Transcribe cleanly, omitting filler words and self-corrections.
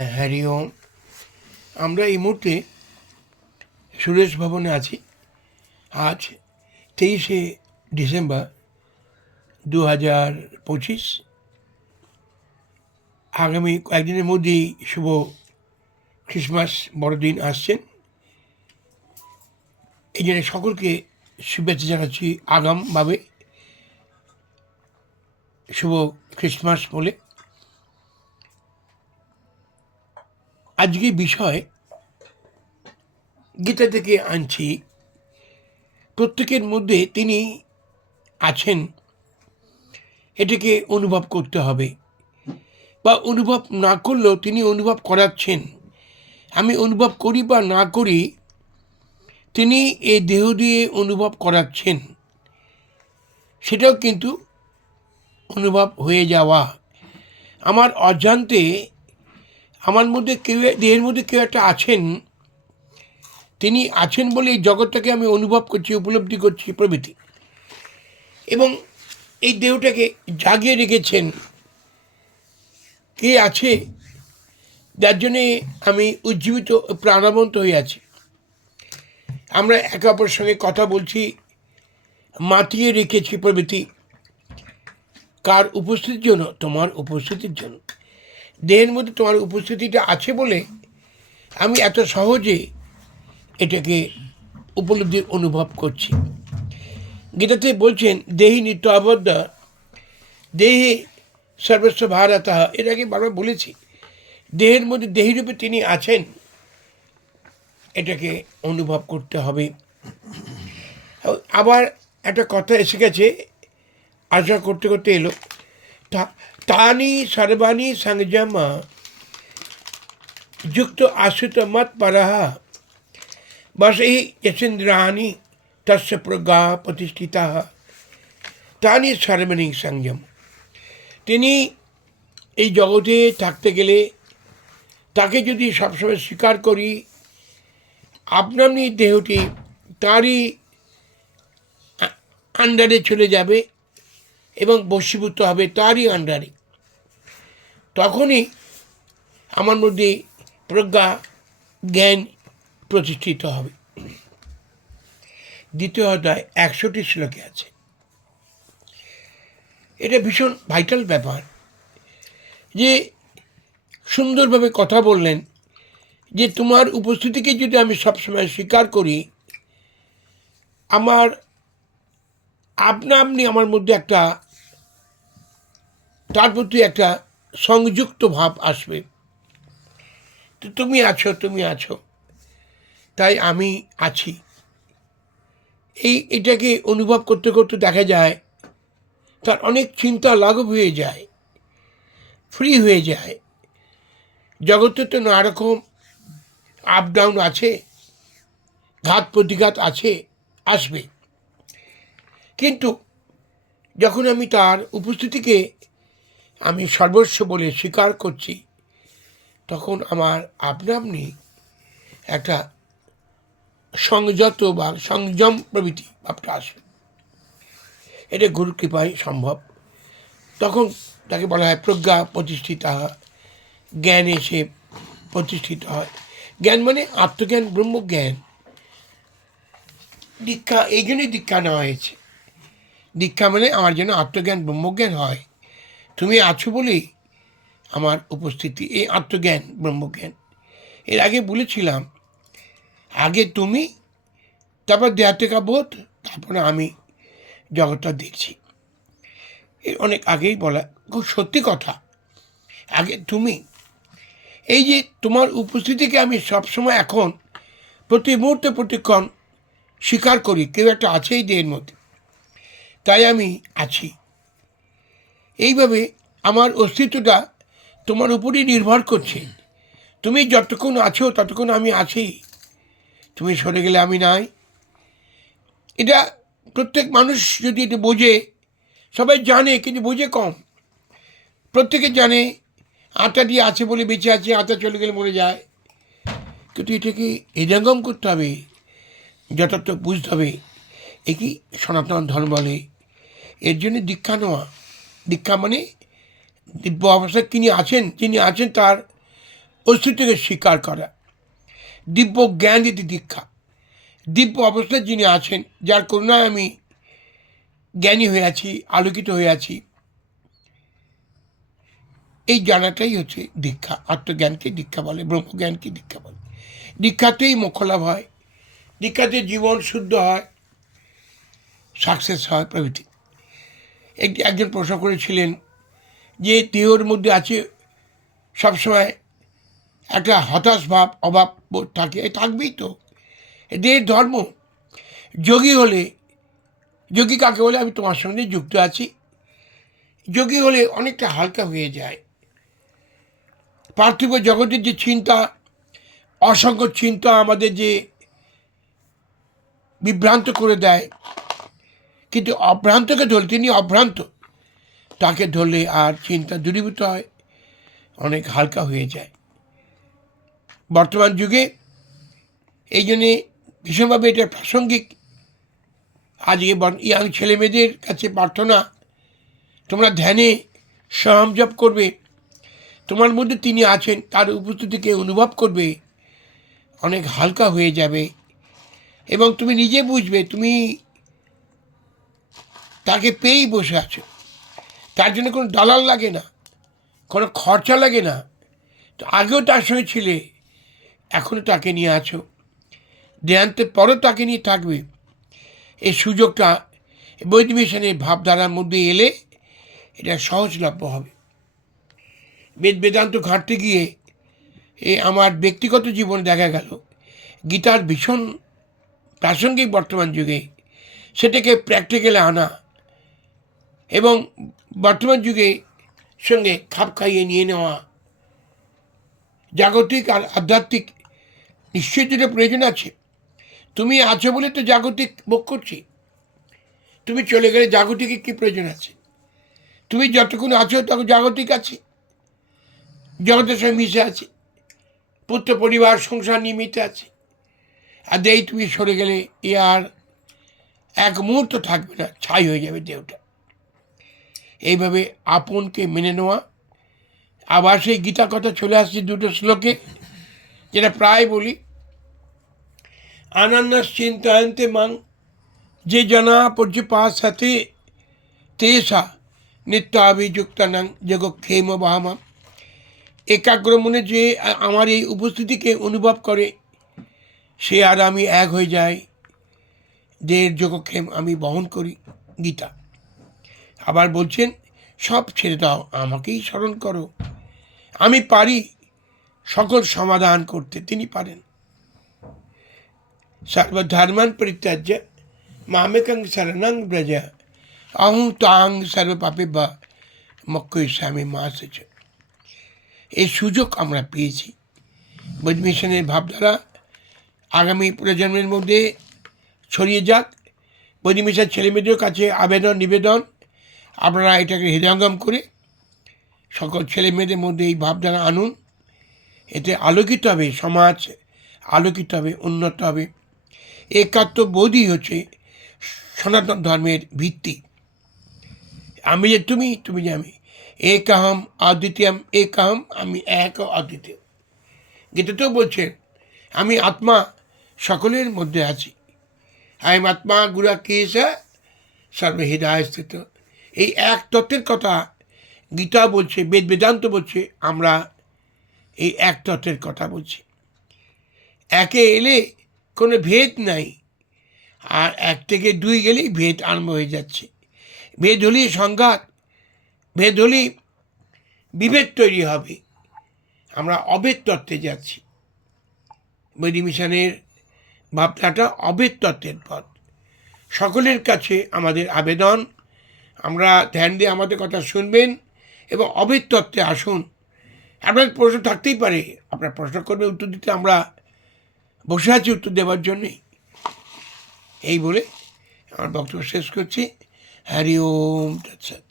Harry ওম। আমরা এই মুহূর্তে সুরেশ ভবনে আছি। আজ 23শে ডিসেম্বর 2025। আগামী কয়েকদিনের মধ্যেই শুভ ক্রিসমাস বড়দিন আসছেন। এই জন্য সকলকে শুভেচ্ছা জানাচ্ছি আগামভাবে শুভ ক্রিসমাস বলে। আজকে বিষয় গীতা থেকে আনছি। প্রত্যেকের মধ্যে তিনি আছেন, এটাকে অনুভব করতে হবে, বা অনুভব না করলেও তিনি অনুভব করাচ্ছেন। আমি অনুভব করি বা না করি, তিনি এই দেহ দিয়ে অনুভব করাচ্ছেন। সেটাও কিন্তু অনুভব হয়ে যাওয়া। আমার অজান্তে আমার মধ্যে দেহের মধ্যে কেউ একটা আছেন, তিনি আছেন বলে এই জগৎটাকে আমি অনুভব করছি, উপলব্ধি করছি প্রভৃতি। এবং এই দেহটাকে জাগিয়ে রেখেছেন কে আছে, যার জন্যে আমি উজ্জীবিত প্রাণবন্ত হয়ে আছি। আমরা একে অপরের সঙ্গে কথা বলছি, মাতিয়ে রেখেছি প্রভৃতি। কার উপস্থিতির জন্য? তোমার উপস্থিতির জন্য। দেহের মধ্যে তোমার উপস্থিতিটা আছে বলে আমি এত সহজে এটাকে উপলব্ধির অনুভব করছি। গীতাতে বলছেন দেহি নিত্য আবদ্ধ দেহে সর্বস্ব ভারতঃ। এর আগে বারবার বলেছি, দেহের মধ্যে দেহিরূপে তিনি আছেন, এটাকে অনুভব করতে হবে। আবার একটা কথা এসে গেছে, আশা করতে করতে এলো, তানি সর্বাণী সংযম যুক্ত আশ্রিত মত পরহ বসহি যচেন্দ্রাণি তস্য প্রজ্ঞা প্রতিষ্ঠিতা তানি সর্বাণী সংযম। তিনি এই জগতে থাকতে গেলে তাকে যদি সবসময় স্বীকার করি, আপনি দেহটি তারই আন্ডারে চলে যাবে এবং বশীভূত হবে তারই আন্ডারে। তখনই আমার মধ্যে প্রজ্ঞা জ্ঞান প্রতিষ্ঠিত হবে। দ্বিতীয় অধ্যায় 100টি শ্লোকে আছে। এটা ভীষণ ভাইটাল ব্যাপার, যে সুন্দরভাবে কথা বললেন যে তোমার উপস্থিতিকে যদি আমি সবসময় স্বীকার করি, আমার আপনি আমার মধ্যে একটা তার প্রতি একটা সংযুক্ত ভাব আসবে। তো তুমি আছো, তাই আমি আছি। এটাকে অনুভব করতে করতে দেখা যায় তার অনেক চিন্তা লাঘব হয়ে যায়, ফ্রি হয়ে যায়। জগতে তো নানা রকম আপ ডাউন আছে, ঘাত প্রতিঘাত আছে, আসবে। কিন্তু যখন আমি তার উপস্থিতিকে আমি সর্বস্ব বলে স্বীকার করছি, তখন আমার আপনি একটা সংযত বা সংযম প্রভৃতি ভাবটা আসবে। এটা গুরু কৃপায় সম্ভব। তখন তাকে বলা হয় প্রজ্ঞা প্রতিষ্ঠিতা, জ্ঞান এসে প্রতিষ্ঠিত হয়। জ্ঞান মানে আত্মজ্ঞান, ব্রহ্মজ্ঞান। দীক্ষা এই জন্যই দীক্ষা নেওয়া হয়েছে। দীক্ষা মানে আমার যেন আত্মজ্ঞান ব্রহ্মজ্ঞান হয়। তুমি আছো বলেই আমার উপস্থিতি, এই আত্মজ্ঞান ব্রহ্মজ্ঞান। এর আগে বলেছিলাম, আগে তুমি, তারপর দেহাত্মিকা বোধ, তারপরে আমি জগৎটা দেখছি। এর অনেক আগেই বলা, খুব সত্যি কথা। আগে তুমি, এই যে তোমার উপস্থিতিকে আমি সবসময় এখন প্রতি মুহূর্তে প্রতিক্ষণ স্বীকার করি, কেউ একটা আছে এই দেহের মধ্যে, তাই আমি আছি। এইভাবে আমার অস্তিত্বটা তোমার উপরই নির্ভর করছে। তুমি যতক্ষণ আছো ততক্ষণ আমি আছি, তুমি সরে গেলে আমি নাই। এটা প্রত্যেক মানুষ যদি এটা বোঝে, সবাই জানে কিন্তু বোঝে কম। প্রত্যেকে জানে আত্মা দিয়ে আছে বলে বেঁচে আছে, আত্মা চলে গেলে মরে যায়। কিন্তু এটাকে হৃদয়ঙ্গম করতে হবে, যথার্থ বুঝতে হবে। একই সনাতন ধর্ম বলে। এর জন্য দীক্ষা নেওয়া। দীক্ষা মানে দিব্য অবস্থায় যিনি আছেন তার অস্তিত্বকে স্বীকার করা। দিব্য জ্ঞান এটি দীক্ষা। দিব্য অবস্থায় যিনি আছেন, যার করুণায় আমি জ্ঞানী হয়ে আছি, আলোকিত হয়ে আছি, এই জানাটাই হচ্ছে দীক্ষা। আত্মজ্ঞানকে দীক্ষা বলে, ব্রহ্মজ্ঞানকে দীক্ষা বলে। দীক্ষাতেই মোক্ষ লাভ হয়, দীক্ষাতে জীবন শুদ্ধ হয়, সাকসেস হয় প্রভৃতি। একজন প্রশ্ন করেছিলেন যে দেহর মধ্যে আছে সবসময় একটা হতাশ ভাব, অভাব বোধ থাকে, থাকবেই তো, দেহের ধর্ম। যোগী হলে, যোগী কাকে বলে? আমি তোমার সঙ্গে যুক্ত আছি। যোগী হলে অনেকটা হালকা হয়ে যায়। পার্থিব জগতের যে চিন্তা, অসংখ্য চিন্তা আমাদের যে বিভ্রান্ত করে দেয়, কিন্তু অভ্রান্তকে ধরলে, তিনি অভ্রান্ত, তাকে ধরলে আর চিন্তা দূরীভূত হয়, অনেক হালকা হয়ে যায়। বর্তমান যুগে এই জন্যে ভীষণভাবে এটা প্রাসঙ্গিক। আজকে ইয়াং ছেলেমেয়েদের কাছে প্রার্থনা, তোমরা ধ্যানে সংযম করবে, তোমার মধ্যে তিনি আছেন, তার উপস্থিতিকে অনুভব করবে, অনেক হালকা হয়ে যাবে এবং তুমি নিজে বুঝবে তুমি তাকে পেয়েই বসে আছো। তার জন্য কোনো দালাল লাগে না, কোনো খরচা লাগে না। তো আগেও তার সঙ্গে ছিলে, এখনও তাকে নিয়ে আছো, দেহান্তের পরও তাকে নিয়ে থাকবে। এই সুযোগটা বৈদিক মিশনের ভাবধারার মধ্যে এলে এটা সহজলভ্য হবে। বেদান্ত ঘাঁটতে গিয়ে আমার ব্যক্তিগত জীবনে দেখা গেল গীতার ভীষণ প্রাসঙ্গিক বর্তমান যুগে, সেটাকে প্র্যাকটিক্যালে আনা এবং বর্তমান যুগে সঙ্গে খাপ খাইয়ে নিয়ে নেওয়া। জাগতিক আর আধ্যাত্মিক নিশ্চয়ই যেটা প্রয়োজন আছে। তুমি আছো বলে তো জাগতিক ভোগ করছি, তুমি চলে গেলে জাগতিকের কী প্রয়োজন আছে? তুমি যতক্ষণ আছো তখন জাগতিক আছে, জগতের সঙ্গে মিশে আছে, পুত্র পরিবার সংসার নিমিত্ত আছে। আর দেই তুমি সরে গেলে এ আর এক মুহূর্ত থাকবে না, ছাই হয়ে যাবে দেহটা। এইভাবে আপনকে মেনে নেওয়া। আবার সেই গীতা কথা চলে আসছে দুটো শ্লোকে, যেটা প্রায় বলি, আনান্যাস চিন্তায়ন্তে মাং যে জনা পর্যুপাসতে তেষা নিত্যাভিযুক্তানাং যোগক্ষেম বাহামা। একাগ্র মনে যে আমার এই উপস্থিতিকে অনুভব করে, সে আর আমি এক হয়ে যাই, দেহের যোগক্ষেম আমি বহন করি। গীতা। আবার বলছেন, সব ছেড়ে দাও, আমাকেই স্মরণ করো, আমি পারি সকল সমাধান করতে, তিনি পারেন। সর্বধর্মান পরিত্যাজ্য মামেকং শরণং ব্রজ অহং তাং সর্বপাপেভ্যো মোক্ষয়িষ্যামি মা শুচ। এই সুযোগ আমরা পেয়েছি। বৈদিক মিশনের ভাবধারা আগামী প্রজন্মের মধ্যে ছড়িয়ে যাক। বৈদিক মিশন ছেলেমেয়েদের কাছে আবেদন নিবেদন, আপনারা এটাকে হৃদয়ঙ্গম করে সকল ছেলেমেয়েদের মধ্যে এই ভাবধারা আনুন। এতে আলোকিত হবে সমাজ, আলোকিত হবে, উন্নত হবে। একাত্মবোধই হচ্ছে সনাতন ধর্মের ভিত্তি। আমি যে তুমি, তুমি যে আমি, একহম অদ্বিতীয়ম একহম, আমি এক অদ্বিতীয়। গীতাতেও বলছেন আমি আত্মা, সকলের মধ্যে আছি। আইম আত্মা গুরা কেশা সর্বহৃদয় স্থিত। এই এক তত্ত্বের কথা গীতা বলছে, বেদান্ত বলছে, আমরা এই এক তত্ত্বের কথা বলছি। একে এলে কোনো ভেদ নাই, আর এক থেকে দুই গেলেই ভেদ আরম্ভ হয়ে যাচ্ছে। ভেদ হলেই সংঘাত, ভেদ হলেই বিভেদ তৈরি হবে। আমরা অভেদ তত্ত্বে যাচ্ছি। বৈদিক মিশনের ভাবনাটা অভেদ তত্ত্বের পথ। সকলের কাছে আমাদের আবেদন, আমরা ধ্যান দিয়ে আমাদের কথা শুনবেন এবং অভেদ তত্ত্বে আসুন। আপনার প্রশ্ন থাকতেই পারে, আপনার প্রশ্ন করবে, উত্তর দিতে আমরা বসে আছি উত্তর দেওয়ার জন্যে। এই বলে আমার বক্তব্য শেষ করছি। হরি ওম তৎসৎ।